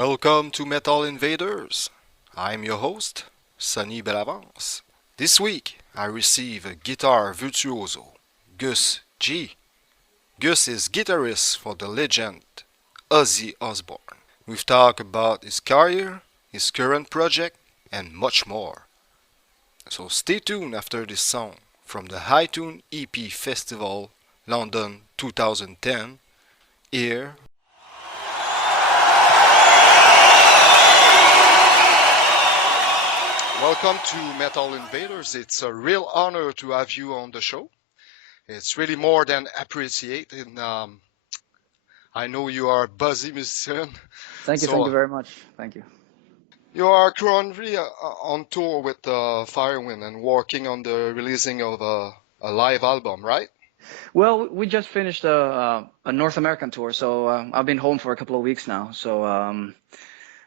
Welcome to Metal Invaders. I'm your host, Sonny Bellavance. This week, I receive a guitar virtuoso, Gus G. Gus is guitarist for the legend Ozzy Osbourne. We've talked about his career, his current project, and much more. So stay tuned after this song from the High Tune EP Festival, London 2010. Here. Welcome to Metal Invaders. It's a real honor to have you on the show. It's really more than appreciated. I know you are a busy musician. Thank you very much. Thank you. You are currently on tour with Firewind and working on the releasing of a live album, right? Well, we just finished a North American tour, so I've been home for a couple of weeks now. So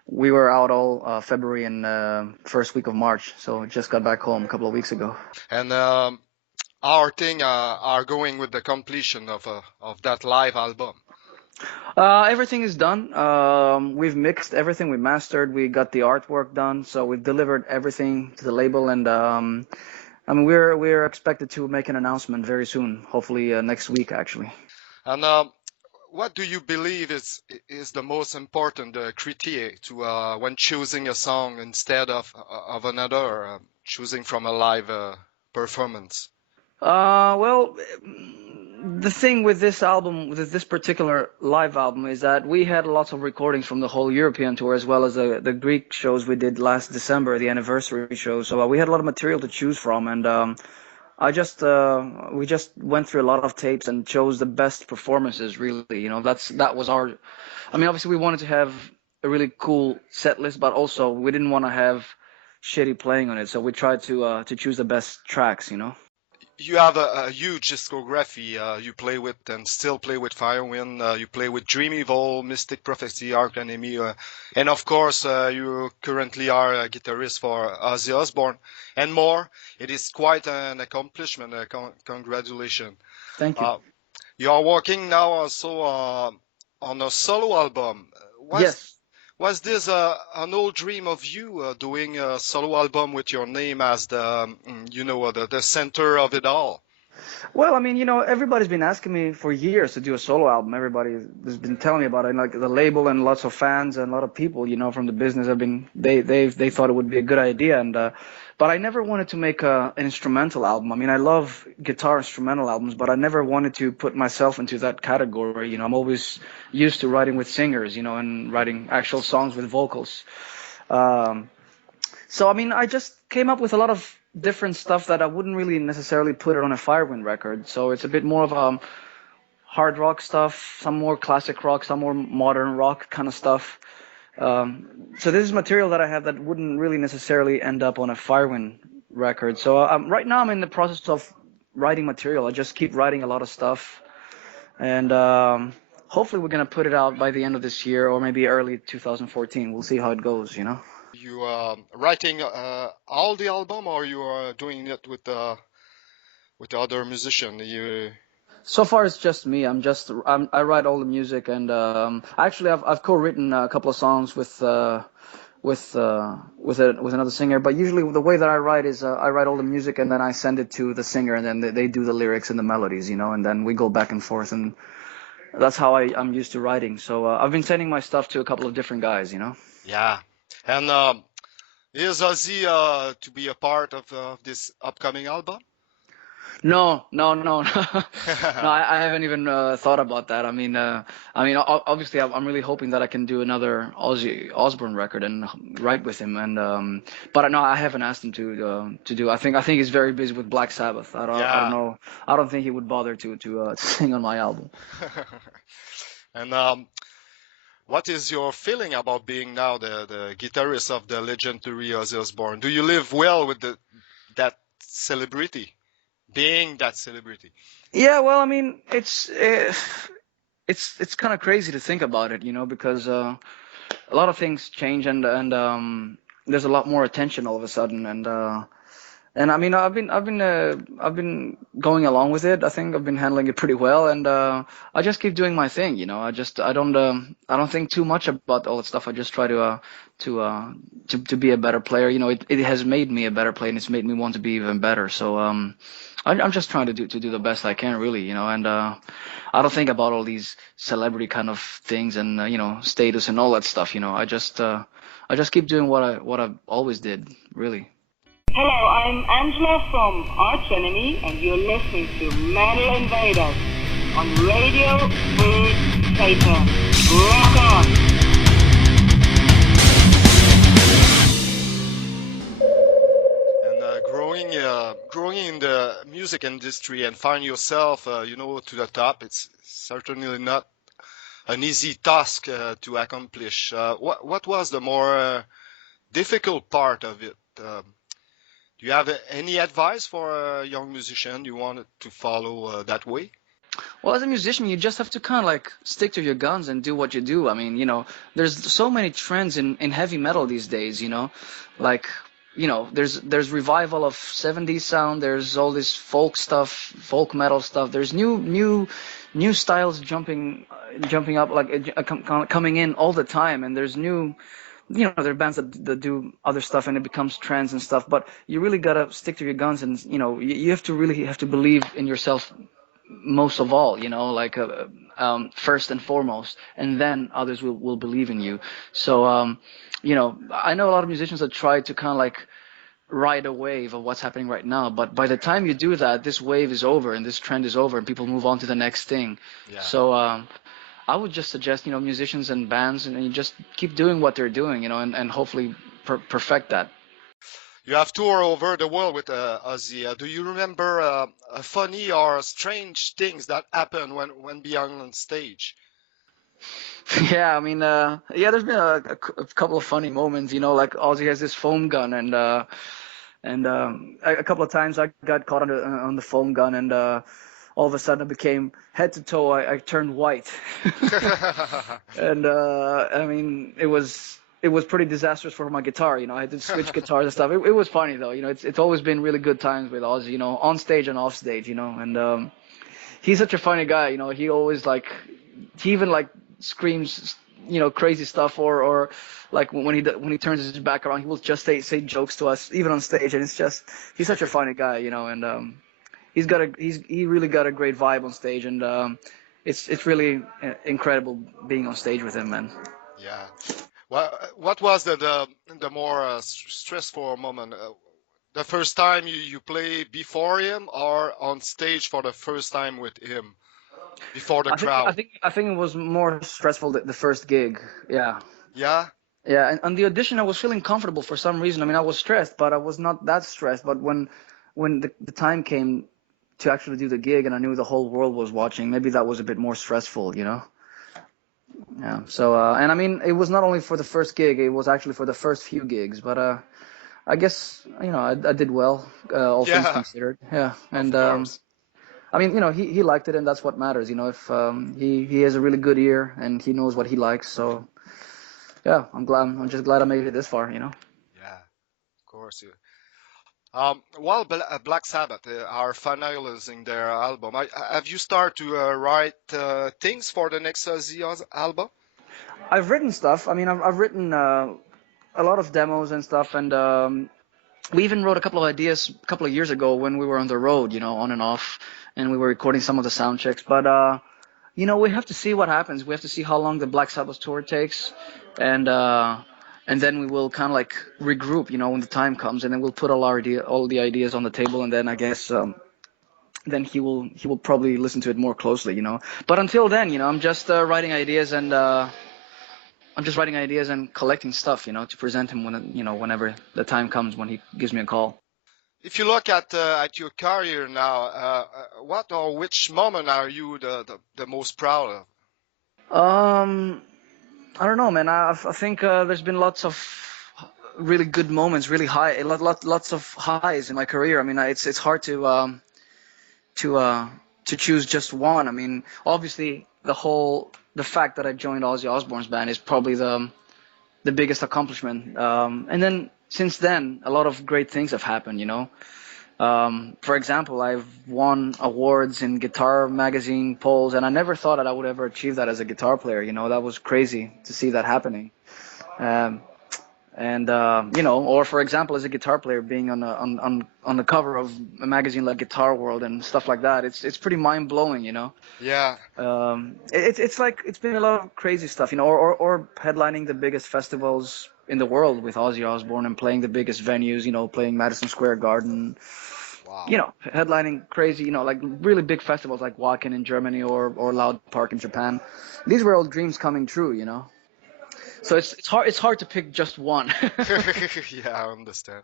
we were out all February and first week of March, so just got back home a couple of weeks ago. And our thing are going with the completion of that live album. Everything is done. We've mixed everything, we mastered, we got the artwork done, so we've delivered everything to the label, and I mean we're expected to make an announcement very soon, hopefully next week actually. And what do you believe is the most important criteria to when choosing a song instead of another, choosing from a live performance? Well, the thing with this album, with this particular live album, is that we had lots of recordings from the whole European tour, as well as the Greek shows we did last December, the anniversary show. So we had a lot of material to choose from, and we just went through a lot of tapes and chose the best performances. Really, that was our. I mean, obviously we wanted to have a really cool set list, but also we didn't want to have shitty playing on it. So we tried to choose the best tracks. You have a huge discography. You play with and still play with Firewind. You play with Dream Evil, Mystic Prophecy, Arch Enemy, and of course you currently are a guitarist for Ozzy Osbourne and more. It is quite an accomplishment. Congratulations. Thank you. You are working now also on a solo album. Yes. Was this an old dream of you, doing a solo album with your name as the center of it all? Well, I mean, everybody's been asking me for years to do a solo album. Everybody has been telling me about it, like the label and lots of fans and a lot of people, from the business have been. They thought it would be a good idea, and but I never wanted to make an instrumental album. I mean, I love guitar instrumental albums, but I never wanted to put myself into that category. I'm always used to writing with singers, and writing actual songs with vocals. So, I mean, I just came up with a lot of different stuff that I wouldn't really necessarily put it on a Firewind record. So it's a bit more of hard rock stuff, some more classic rock, some more modern rock kind of stuff. So this is material that I have that wouldn't really necessarily end up on a Firewind record. So right now I'm in the process of writing material. I just keep writing a lot of stuff, and hopefully we're gonna put it out by the end of this year or maybe early 2014. We'll see how it goes, You are writing all the album, or you are doing it with other musician? So far it's just me. I write all the music, and actually I've co-written a couple of songs with another singer. But usually the way that I write is I write all the music and then I send it to the singer, and then they do the lyrics and the melodies, and then we go back and forth, and that's how I'm used to writing. So I've been sending my stuff to a couple of different guys, Yeah. And is Ozzy to be a part of this upcoming album? No. No, I haven't even thought about that. I mean, obviously, I'm really hoping that I can do another Ozzy Osbourne record and write with him. And but no, I haven't asked him to do. I think he's very busy with Black Sabbath. I don't know. I don't think he would bother to sing on my album. And what is your feeling about being now the guitarist of the legendary Ozzy Osbourne? Do you live well with that celebrity? Being that celebrity? Yeah, well, I mean, it's kind of crazy to think about it, because a lot of things change, and there's a lot more attention all of a sudden, and And I mean, I've been going along with it. I think I've been handling it pretty well, and I just keep doing my thing. I don't think too much about all that stuff. I just try to uh, to be a better player. It has made me a better player, and it's made me want to be even better. So I'm just trying to do the best I can, really. And I don't think about all these celebrity kind of things and status and all that stuff. I just keep doing what I always did, really. Hello, I'm Angela from Arch Enemy, and you're listening to Metal Invaders on Radio Free Satan. Rock on! And growing in the music industry and find yourself, to the top, it's certainly not an easy task to accomplish. What was the more difficult part of it? Do you have any advice for a young musician you wanted to follow that way? Well, as a musician, you just have to kind of like stick to your guns and do what you do. I mean, there's so many trends in heavy metal these days, like, there's revival of 70s sound, there's all this folk stuff, folk metal stuff. There's new styles jumping up, like coming in all the time, and there's new, there are bands that do other stuff and it becomes trends and stuff, but you really gotta stick to your guns, and you have to really have to believe in yourself most of all, like first and foremost, and then others will believe in you. So I know a lot of musicians that try to kind of like ride a wave of what's happening right now, but by the time you do that, this wave is over and this trend is over and people move on to the next thing. Yeah. So I would just suggest, musicians and bands, and you just keep doing what they're doing, and hopefully perfect that. You have toured over the world with Ozzy. Do you remember funny or strange things that happen when being on stage? Yeah, I mean, there's been a couple of funny moments, like Ozzy has this foam gun, and a couple of times I got caught on the foam gun, and all of a sudden it became head to toe. I turned white, and I mean, it was pretty disastrous for my guitar. I had to switch guitars and stuff. It was funny though. It's always been really good times with Ozzy, on stage and off stage, and he's such a funny guy. He always he even screams, crazy stuff, or like when he turns his back around, he will just say jokes to us even on stage, and he's such a funny guy, and he really got a great vibe on stage, and it's really incredible being on stage with him, man. Yeah. What was the more stressful moment? The first time you play before him, or on stage for the first time with him before the crowd? I think it was more stressful the first gig. Yeah. Yeah. Yeah, and on the audition, I was feeling comfortable for some reason. I mean, I was stressed, but I was not that stressed. But when the time came to actually do the gig, and I knew the whole world was watching, maybe that was a bit more stressful, Yeah. So, and I mean, it was not only for the first gig; it was actually for the first few gigs. But I guess I did well, all things considered. Yeah, and I mean, he liked it, and that's what matters. If he has a really good ear and he knows what he likes. So, yeah, I'm just glad I made it this far. Yeah, of course. While Black Sabbath are finalizing their album, have you started to write things for the next Ozzy album? I've written stuff. I mean, I've written a lot of demos and stuff, and we even wrote a couple of ideas a couple of years ago when we were on the road, on and off, and we were recording some of the sound checks. But we have to see what happens. We have to see how long the Black Sabbath tour takes, and then we will kind of like regroup, when the time comes, and then we'll put all the ideas on the table, and then I guess then he will probably listen to it more closely, But until then, I'm just writing ideas, and collecting stuff, to present him whenever the time comes when he gives me a call. If you look at your career now, what or which moment are you the most proud of? I don't know, man. I think there's been lots of really good moments, really high, lots of highs in my career. I mean, it's hard to choose just one. I mean, obviously the fact that I joined Ozzy Osbourne's band is probably the biggest accomplishment. And then since then, a lot of great things have happened. For example, I've won awards in guitar magazine polls, and I never thought that I would ever achieve that as a guitar player. You know, that was crazy to see that happening. Um, and or for example, as a guitar player, being on the cover of a magazine like Guitar World and stuff like that, it's pretty mind blowing. Yeah. It's like it's been a lot of crazy stuff, or headlining the biggest festivals in the world with Ozzy Osbourne and playing the biggest venues, playing Madison Square Garden, Wow. headlining crazy, like really big festivals like Wacken in Germany or Loud Park in Japan. These were all dreams coming true. So it's hard to pick just one. Yeah, I understand.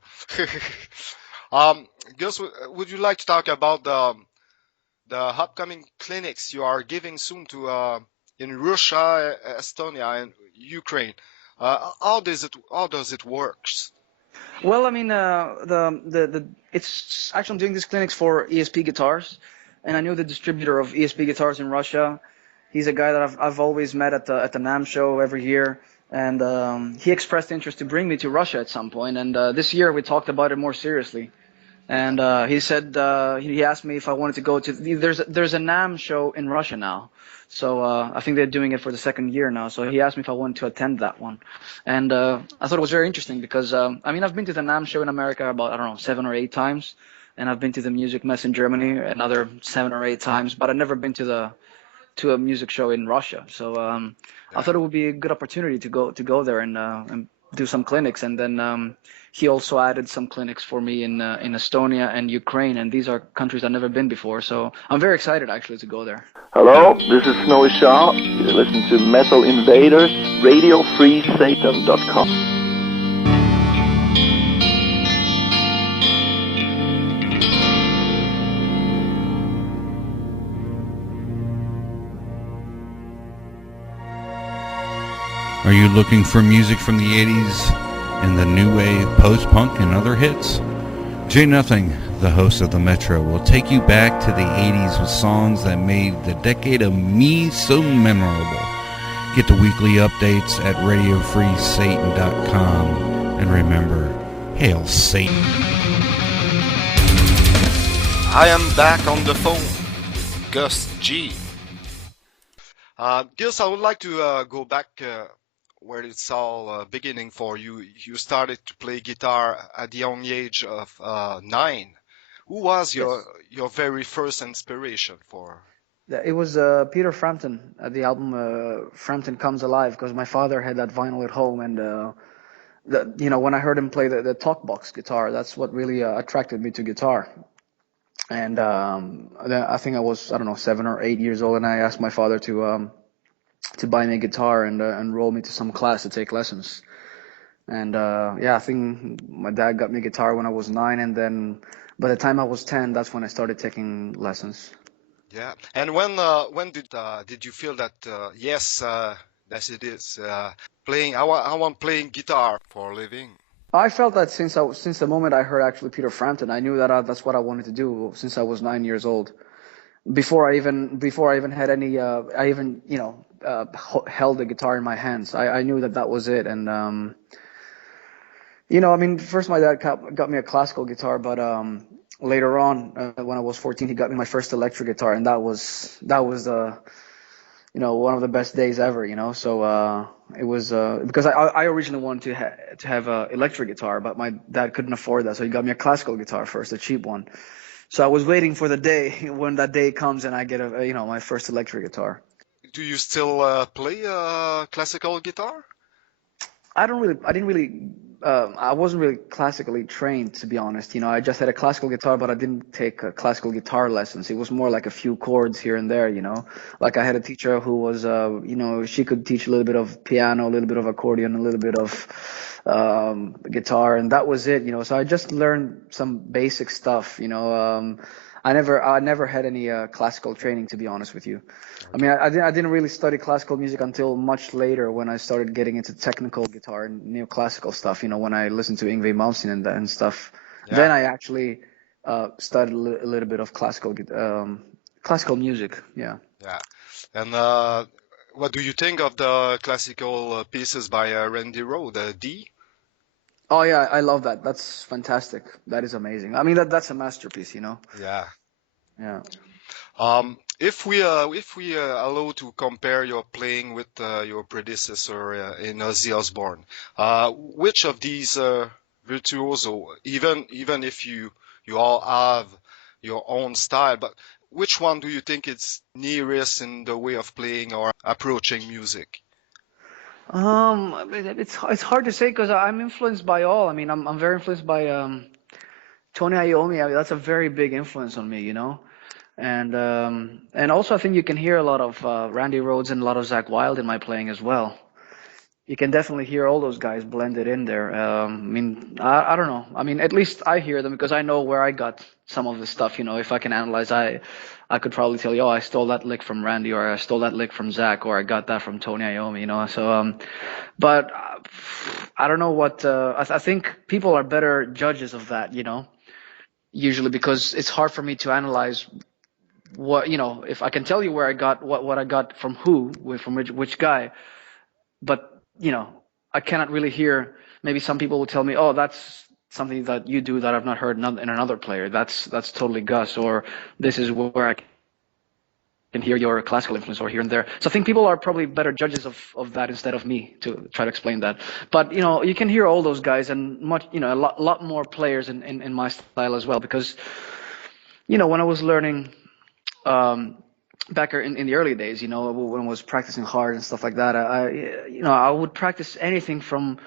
um, Gus, would you like to talk about the upcoming clinics you are giving soon to in Russia, Estonia, and Ukraine? How does it works? Well, I mean, the it's actually I'm doing these clinics for ESP guitars, and I knew the distributor of ESP guitars in Russia. He's a guy that I've always met at the NAMM show every year, and he expressed interest to bring me to Russia at some point. And this year we talked about it more seriously. And he said he asked me if I wanted to go to there's a NAMM show in Russia now. So I think they're doing it for the second year now. So he asked me if I wanted to attend that one, and I thought it was very interesting because I mean I've been to the NAMM show in America about I don't know 7 or 8 times, and I've been to the Music Mess in Germany another 7 or 8 times, but I've never been to a music show in Russia. So I thought it would be a good opportunity to go there and do some clinics, and then he also added some clinics for me in Estonia and Ukraine, and these are countries I've never been before. So I'm very excited actually to go there. Hello, this is Snowy Shaw. You listen to Metal Invaders, RadioFreeSatan.com. Are you looking for music from the 80s and the new wave, post-punk, and other hits? J Nothing, the host of the Metro, will take you back to the 80s with songs that made the decade of me so memorable. Get the weekly updates at RadioFreeSatan.com. And remember, hail Satan. I am back on the phone with Gus G. Gus, I would like to go back where it's all beginning for you. You started to play guitar at the young age of 9. Who was your very first inspiration for? It was Peter Frampton at the album Frampton Comes Alive, because my father had that vinyl at home, and when I heard him play the talk box guitar, that's what really attracted me to guitar. And then I think I was, I don't know, 7 or 8 years old, and I asked my father to buy me a guitar and enroll me to some class to take lessons. And I think my dad got me a guitar when I was 9, and then by the time I was 10, that's when I started taking lessons. Yeah. And when did you feel that yes, as it is playing? I want playing guitar for a living. I felt that since the moment I heard actually Peter Frampton, I knew that that's what I wanted to do since I was 9 years old. Before I even had any, held the guitar in my hands. I knew that was it. And I mean, first my dad got me a classical guitar, but later on, when I was 14, he got me my first electric guitar, and that was one of the best days ever. So it was because I originally wanted to have a electric guitar, but my dad couldn't afford that, so he got me a classical guitar first, a cheap one. So I was waiting for the day when that day comes and I get my first electric guitar. Do you still play classical guitar? I wasn't really classically trained, to be honest. I just had a classical guitar, but I didn't take classical guitar lessons. It was more like a few chords here and there, Like I had a teacher who was, she could teach a little bit of piano, a little bit of accordion, a little bit of guitar, and that was it, So I just learned some basic stuff, I never had any classical training, to be honest with you. I mean, I didn't really study classical music until much later, when I started getting into technical guitar and neoclassical stuff. When I listened to Yngwie Malmsteen and stuff. Yeah. Then I actually studied a little bit of classical music. Yeah. Yeah. And what do you think of the classical pieces by Randy Rhoads, D? Oh yeah, I love that. That's fantastic. That is amazing. I mean, that's a masterpiece, you know. Yeah. Yeah. If we allow to compare your playing with your predecessor in Ozzy Osbourne, which of these virtuoso, even if you all have your own style, but which one do you think is nearest in the way of playing or approaching music? It's hard to say because I'm influenced by all. I mean, I'm very influenced by Tony Iommi. I mean, that's a very big influence on me, you know. And also I think you can hear a lot of Randy Rhoads and a lot of Zach Wilde in my playing as well. You can definitely hear all those guys blended in there. I mean, I don't know. I mean, at least I hear them because I know where I got some of the stuff. You know, if I can analyze, I could probably tell you, oh, I stole that lick from Randy, or I stole that lick from Zach, or I got that from Tony Iommi. You know, so but I don't know what. I think people are better judges of that. You know, usually because it's hard for me to analyze what, you know, if I can tell you where I got what I got from who, from which guy, but you know, I cannot really hear. Maybe some people will tell me, "Oh, that's something that you do that I've not heard in another player. That's totally Gus," or "This is where I can hear your classical influence," or here and there. So I think people are probably better judges of that instead of me to try to explain that. But you know, you can hear all those guys and much, you know, a lot more players in my style as well, because you know, when I was learning. Back in the early days, you know, when I was practicing hard and stuff like that, you know, I would practice anything from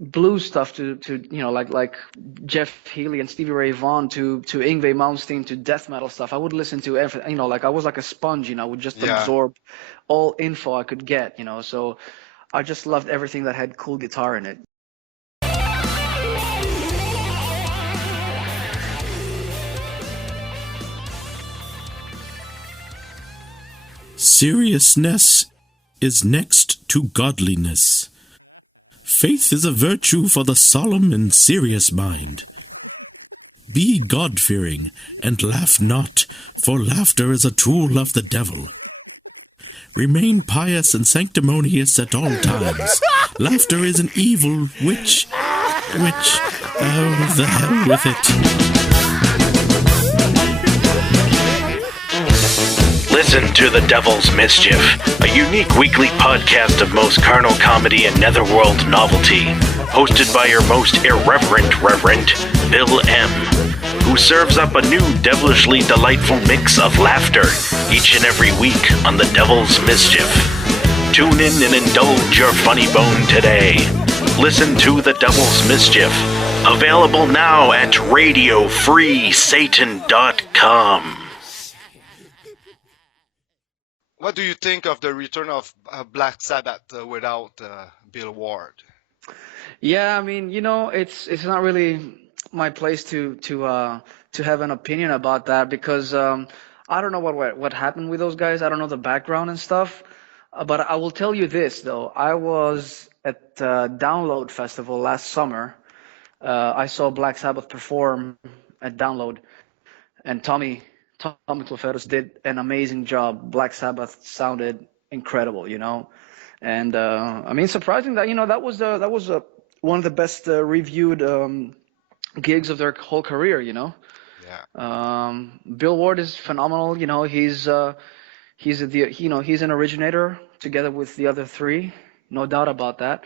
blues stuff to you know, like Jeff Healey and Stevie Ray Vaughan to Yngwie Malmsteen to death metal stuff. I would listen to everything, you know, like I was like a sponge, you know, I would just Yeah. absorb all info I could get, you know. So I just loved everything that had cool guitar in it. Seriousness is next to godliness. Faith is a virtue for the solemn and serious mind. Be God-fearing, and laugh not, for laughter is a tool of the devil. Remain pious and sanctimonious at all times. Laughter is an evil which, oh, the hell with it. Listen to The Devil's Mischief, a unique weekly podcast of most carnal comedy and netherworld novelty, hosted by your most irreverent Reverend, Bill M., who serves up a new devilishly delightful mix of laughter each and every week on The Devil's Mischief. Tune in and indulge your funny bone today. Listen to The Devil's Mischief, available now at RadioFreeSatan.com. What do you think of the return of Black Sabbath without Bill Ward? Yeah, I mean, you know, it's not really my place to have an opinion about that, because I don't know what happened with those guys. I don't know the background and stuff. But I will tell you this though. I was at Download Festival last summer. I saw Black Sabbath perform at Download, and Tommy Cloferus did an amazing job. Black Sabbath sounded incredible, you know. And I mean, surprising that, you know, that was one of the best reviewed gigs of their whole career, you know. Yeah. Bill Ward is phenomenal, you know. He's an originator together with the other three, no doubt about that.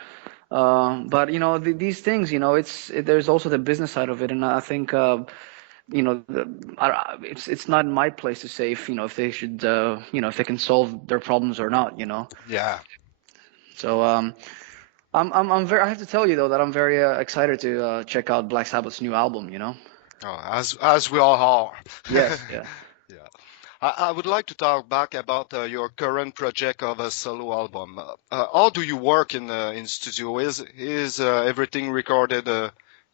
But you know, these things, you know, there's also the business side of it, and I think you know, it's not my place to say if, you know, if they should, you know, if they can solve their problems or not, you know. Yeah. So I'm very. I have to tell you though that I'm very excited to check out Black Sabbath's new album, you know. Oh, as we all are. Yes. Yeah. Yeah. I would like to talk back about your current project of a solo album. How do you work in studio? Is everything recorded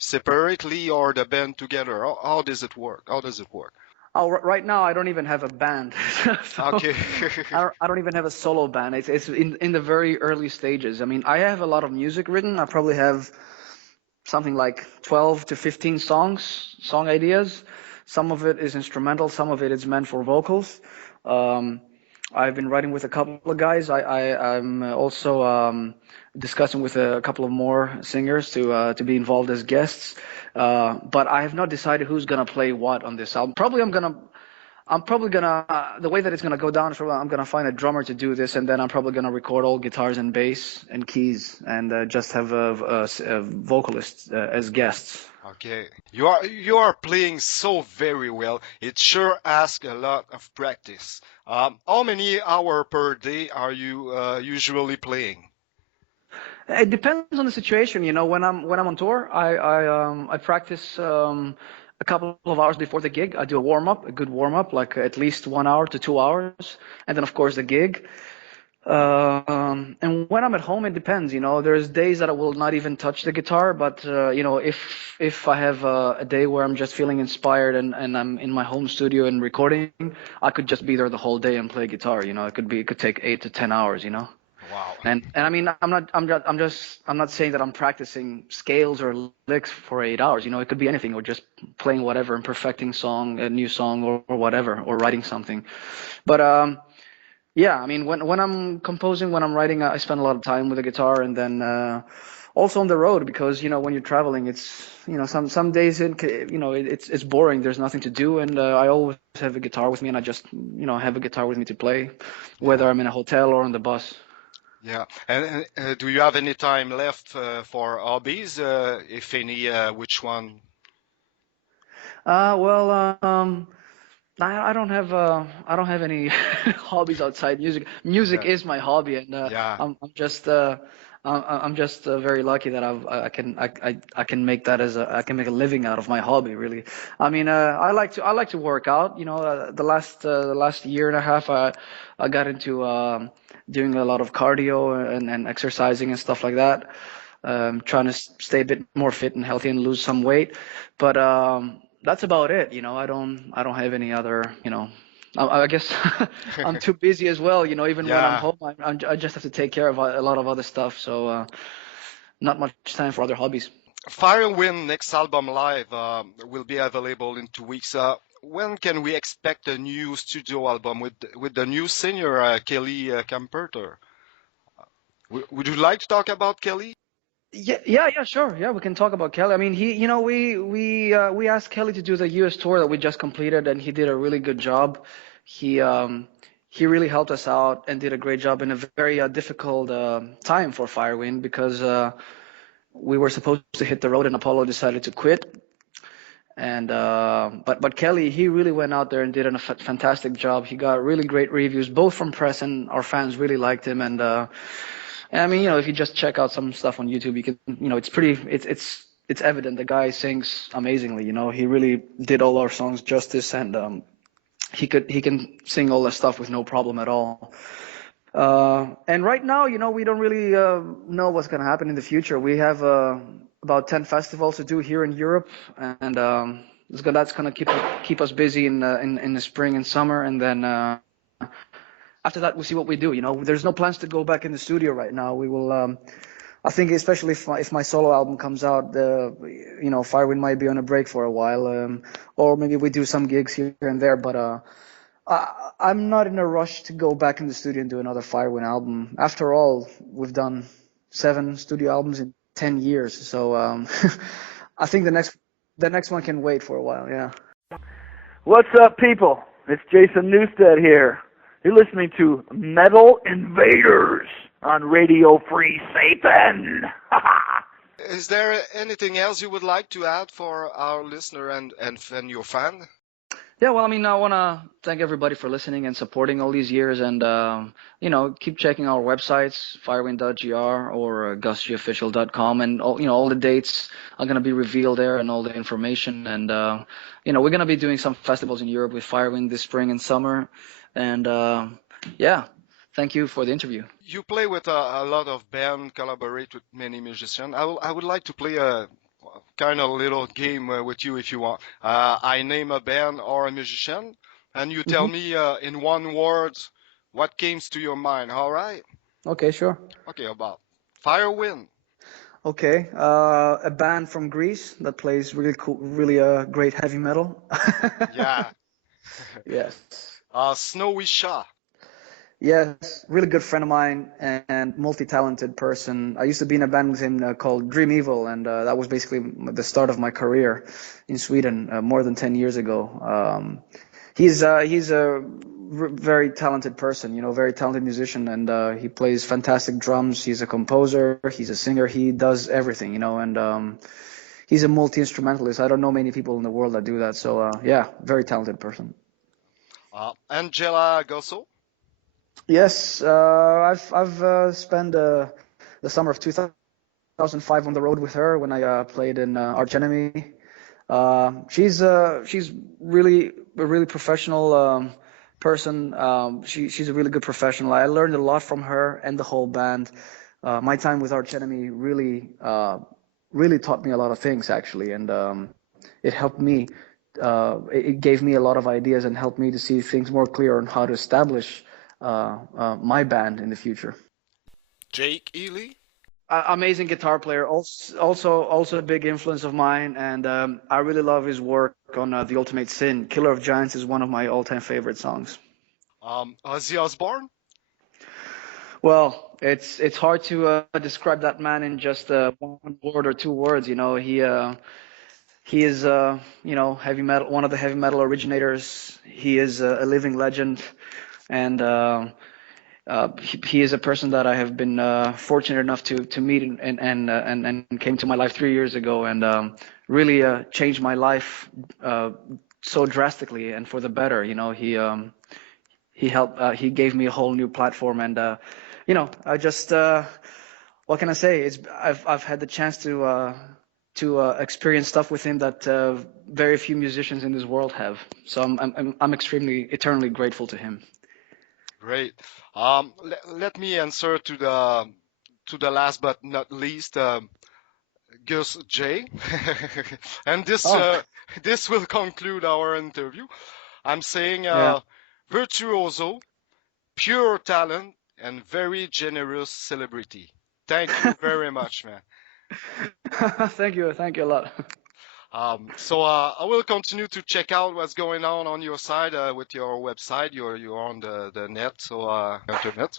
separately or the band together? How does it work? Oh, right now I don't even have a band. So Okay. I don't even have a solo band. It's in the very early stages. I mean, I have a lot of music written. I probably have something like 12 to 15 song ideas. Some of it is instrumental. Some of it is meant for vocals. I've been writing with a couple of guys. I'm also discussing with a couple of more singers to be involved as guests. But I have not decided who's gonna play what on this album. I'm probably gonna the way that it's gonna go down is I'm gonna find a drummer to do this, and then I'm probably gonna record all guitars and bass and keys, and just have a vocalist as guests. Okay, you are playing so very well. It sure asks a lot of practice. How many hours per day are you usually playing? It depends on the situation, you know. When I'm on tour, I practice a couple of hours before the gig. I do a warm up, a good warm up, like at least 1 hour to 2 hours, and then of course the gig. And when I'm at home, it depends. You know, there's days that I will not even touch the guitar, but you know, if I have a day where I'm just feeling inspired and I'm in my home studio and recording, I could just be there the whole day and play guitar. You know, it could take 8 to 10 hours. You know. Wow. And I mean, I'm not saying that I'm practicing scales or licks for 8 hours. You know, it could be anything, or just playing whatever and perfecting a new song, or whatever, or writing something. But yeah, I mean, when I'm composing, when I'm writing, I spend a lot of time with the guitar, and then also on the road, because you know, when you're traveling, it's, you know, some days it's boring. There's nothing to do, and I always have a guitar with me, and I just, you know, have a guitar with me to play, whether I'm in a hotel or on the bus. Yeah. And do you have any time left for hobbies? If any, which one? Well, I don't have any hobbies outside music. Music Yeah. is my hobby, and Yeah. I'm just very lucky that I can make that I can make a living out of my hobby, really. I mean, I like to work out. You know, the last year and a half, I got into doing a lot of cardio and exercising and stuff like that. Trying to stay a bit more fit and healthy and lose some weight, but that's about it. You know, I don't have any other. You know, I guess I'm too busy as well. You know, even when I'm Yeah. home, I just have to take care of a lot of other stuff. So not much time for other hobbies. Firewind next album live will be available in 2 weeks. When can we expect a new studio album with the new singer Kelly Camperter? Would you like to talk about Kelly? Yeah, sure. Yeah, we can talk about Kelly. I mean, you know, we asked Kelly to do the U.S. tour that we just completed, and he did a really good job. He really helped us out and did a great job in a very difficult time for Firewind, because we were supposed to hit the road and Apollo decided to quit. And but Kelly, he really went out there and did a fantastic job. He got really great reviews, both from press, and our fans really liked him. And I mean, you know, if you just check out some stuff on YouTube, you can, you know, it's evident the guy sings amazingly. You know, he really did all our songs justice, and he can sing all that stuff with no problem at all. And right now, you know, we don't really know what's going to happen in the future. We have about 10 festivals to do here in Europe, and that's going to keep us busy in the spring and summer, and then after that we'll see what we do. You know, there's no plans to go back in the studio right now. We will. I think especially if my solo album comes out, you know, Firewind might be on a break for a while, or maybe we do some gigs here and there, but. I'm not in a rush to go back in the studio and do another Firewind album. After all, we've done 7 studio albums in 10 years, so I think the next one can wait for a while. Yeah. What's up, people? It's Jason Newstead here. You're listening to Metal Invaders on Radio Free Satan. Is there anything else you would like to add for our listener and your fan? Yeah, well, I mean, I want to thank everybody for listening and supporting all these years, and you know, keep checking our websites, firewind.gr or gusgofficial.com, and all the dates are going to be revealed there, and all the information, and you know, we're going to be doing some festivals in Europe with Firewind this spring and summer, and yeah, thank you for the interview. You play with a lot of bands, collaborate with many musicians. I would like to play a kind of little game with you if you want. I name a band or a musician, and you tell me in one word what comes to your mind. All right? Okay, sure. Okay, about Firewind. Okay, a band from Greece that plays really cool, really great heavy metal. Yeah. Yes. Snowy Shaw. Yes, really good friend of mine and multi-talented person. I used to be in a band with him called Dream Evil, and that was basically the start of my career in Sweden more than 10 years ago. He's a very talented person, very talented musician, and he plays fantastic drums. He's a composer, he's a singer, he does everything, and he's a multi-instrumentalist. I don't know many people in the world that do that. So yeah, very talented person. Angela Gosso? Yes, I've spent the summer of 2005 on the road with her when I played in Arch Enemy. She's really a really professional person. She's a really good professional. I learned a lot from her and the whole band. My time with Arch Enemy really taught me a lot of things actually, and it helped me. It gave me a lot of ideas and helped me to see things more clear on how to establish my band in the future. Jake Ely? Amazing guitar player, also a big influence of mine, and I really love his work on The Ultimate Sin. Killer of Giants is one of my all-time favorite songs. Ozzy Osbourne? Well, it's hard to describe that man in just one word or two words. He is heavy metal, one of the heavy metal originators. He is a living legend, and he is a person that I have been fortunate enough to meet and came to my life 3 years ago, and really changed my life so drastically and for the better. He gave me a whole new platform, and I just what can I say? I've had the chance to experience stuff with him that very few musicians in this world have. So I'm extremely eternally grateful to him. Great. Let me answer to the last but not least, Gus G. And this will conclude our interview. I'm saying virtuoso, pure talent, and very generous celebrity. Thank you very much, man. Thank you a lot. So I will continue to check out what's going on your side with your website. You're on the net, so internet,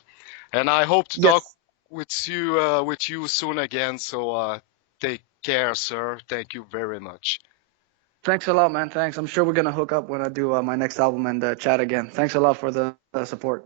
and I hope to talk with you soon again. So take care, sir. Thank you very much. Thanks a lot, man. Thanks. I'm sure we're gonna hook up when I do my next album and chat again. Thanks a lot for the support.